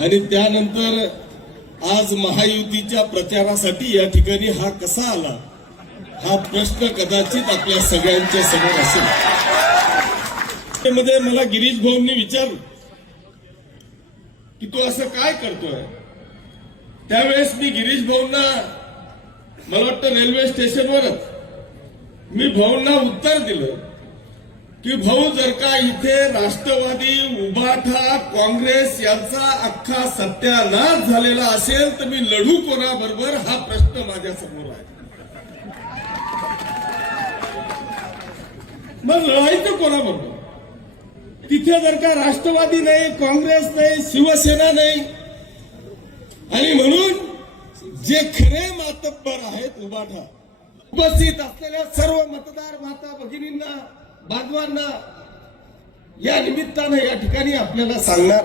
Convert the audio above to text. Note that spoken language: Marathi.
आणि त्यानंतर आज महायुतीच्या प्रचारासाठी या ठिकाणी हा कसा आला, हा प्रश्न कदाचित आपल्या सगळ्यांच्या समोर असेल. मध्ये मला गिरीश भाऊंनी विचारलं की तू असं काय करतोय. त्यावेळेस मी गिरीश भाऊंना, मला वाटतं रेल्वे स्टेशनवरच मी भाऊंना उत्तर दिलं की भाऊ, जर का इथे राष्ट्रवादी, उभाठा, काँग्रेस यांचा अख्खा सत्यानाश झालेला असेल तर मी लढू कोणाबरोबर, हा प्रश्न माझ्या समोर आहे. मग लढायचं कोणाबरोबर? तिथे जर का राष्ट्रवादी नाही, काँग्रेस नाही, शिवसेना नाही, आणि म्हणून जे खरे मातब्बर आहेत उभाठा, उपस्थित असलेल्या सर्व मतदार माता भगिनींना, बांधवांना या निमित्तानं या ठिकाणी आपल्याला सांगणार